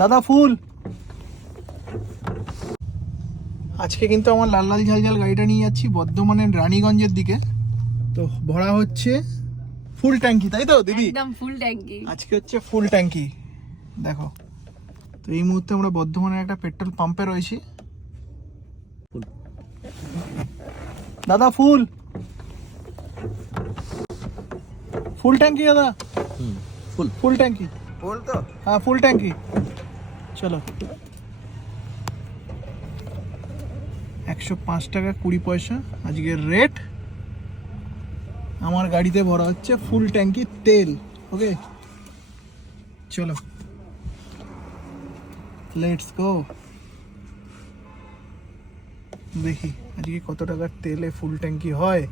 দাদা ফুল। আজকে কিন্তু আমার লাল লাল ঝাল ঝাল গাড়িটা নিয়ে যাচ্ছি বর্ধমানের রানীগঞ্জের দিকে। তো ভরা হচ্ছে ফুল ট্যাঙ্কি তাই তো দিদি? একদম ফুল ট্যাঙ্কি। আজকে হচ্ছে ফুল ট্যাঙ্কি দেখো। তো এই মুহূর্তে আমরা বর্ধমানের একটা পেট্রোল পাম্পে রয়েছি। দাদা ফুল। ফুল ট্যাঙ্কি দাদা? ফুল। ফুল ট্যাঙ্কি? ফুল তো। হ্যাঁ ফুল ট্যাঙ্কি। চলো। একশো পাঁচ টাকা কুড়ি পয়সা। আজকের রেট আমার গাড়িতে ভরা হচ্ছে ফুল ট্যাঙ্কি তেল ওকে চলো। লেটস গো দেখি, আজকে কত টাকার তেলে ফুল ট্যাঙ্কি হয়?